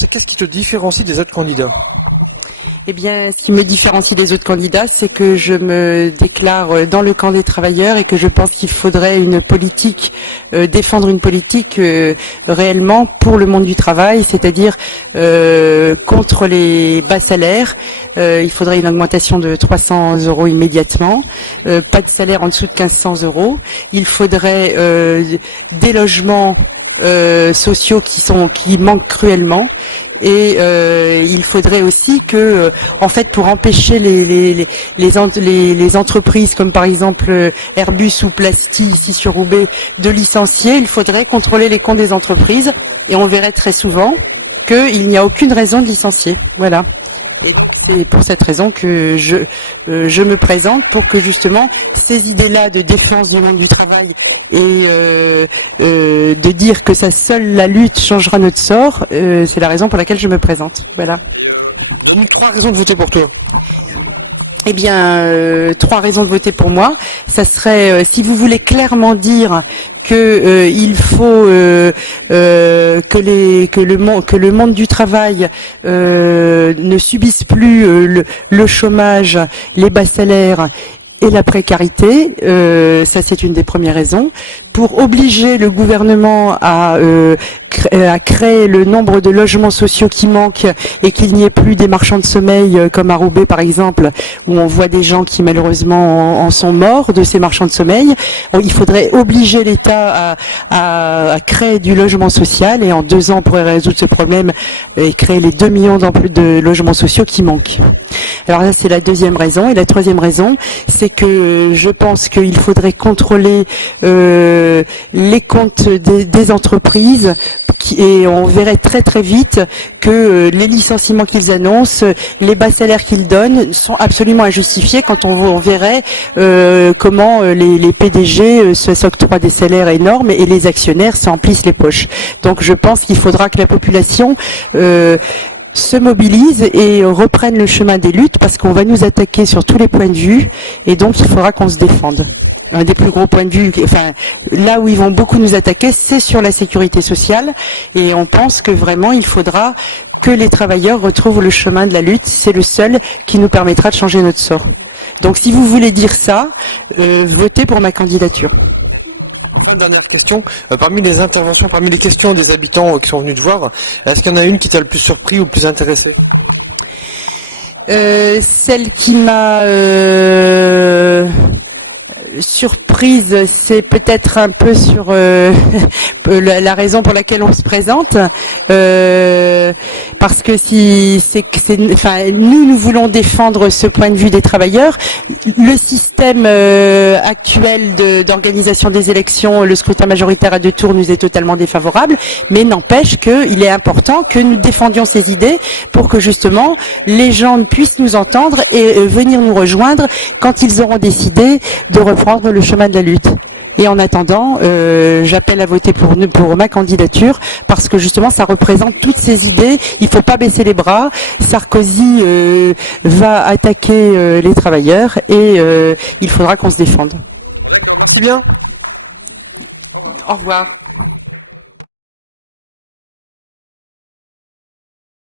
c'est qu'est-ce qui te différencie des autres candidats? Eh bien, ce qui me différencie des autres candidats, c'est que je me déclare dans le camp des travailleurs et que je pense qu'il faudrait une politique, défendre une politique réellement pour le monde du travail, c'est-à-dire contre les bas salaires. Il faudrait une augmentation de 300 € immédiatement, pas de salaire en dessous de 1500 €. Il faudrait des logements sociaux qui manquent cruellement, et il faudrait aussi que en fait, pour empêcher les entreprises comme par exemple Airbus ou Plasty ici sur Roubaix de licencier, il faudrait contrôler les comptes des entreprises, et on verrait très souvent qu'il n'y a aucune raison de licencier. Voilà. Et c'est pour cette raison que je me présente, pour que justement ces idées-là de défense du monde du travail et de dire que ça, seule la lutte changera notre sort, c'est la raison pour laquelle je me présente. Voilà. Donc, 3 raisons de voter pour toi. Eh bien, 3 raisons de voter pour moi. Ça serait, si vous voulez clairement dire que il faut que le monde du travail ne subisse plus le chômage, les bas salaires et la précarité, ça c'est une des premières raisons. Pour obliger le gouvernement à créer le nombre de logements sociaux qui manquent, et qu'il n'y ait plus des marchands de sommeil comme à Roubaix par exemple, où on voit des gens qui malheureusement en sont morts de ces marchands de sommeil. Il faudrait obliger l'État à créer du logement social, et en 2 ans on pourrait résoudre ce problème et créer les 2 millions de logements sociaux qui manquent. Alors là c'est la deuxième raison. Et la troisième raison, c'est que je pense qu'il faudrait contrôler les comptes des entreprises, et on verrait très très vite que les licenciements qu'ils annoncent, les bas salaires qu'ils donnent sont absolument injustifiés, quand on verrait comment les PDG s'octroient des salaires énormes et les actionnaires s'emplissent les poches. Donc je pense qu'il faudra que la population se mobilise et reprenne le chemin des luttes, parce qu'on va nous attaquer sur tous les points de vue, et donc il faudra qu'on se défende. Un des plus gros points de vue, enfin là où ils vont beaucoup nous attaquer, c'est sur la sécurité sociale, et on pense que vraiment il faudra que les travailleurs retrouvent le chemin de la lutte. C'est le seul qui nous permettra de changer notre sort. Donc si vous voulez dire ça, votez pour ma candidature. Une dernière question. Parmi les interventions, parmi les questions des habitants qui sont venus te voir, est-ce qu'il y en a une qui t'a le plus surpris ou le plus intéressé? Celle qui m'a surprise, c'est peut-être un peu sur la raison pour laquelle on se présente, parce que nous voulons défendre ce point de vue des travailleurs. Le système actuel d'organisation des élections, le scrutin majoritaire à 2 tours, nous est totalement défavorable, mais n'empêche qu'il est important que nous défendions ces idées, pour que justement les gens puissent nous entendre et venir nous rejoindre quand ils auront décidé de reprendre le chemin de la lutte. Et en attendant, j'appelle à voter pour ma candidature, parce que justement ça représente toutes ces idées. Il faut pas baisser les bras. Sarkozy va attaquer les travailleurs, et il faudra qu'on se défende. Merci bien. Au revoir.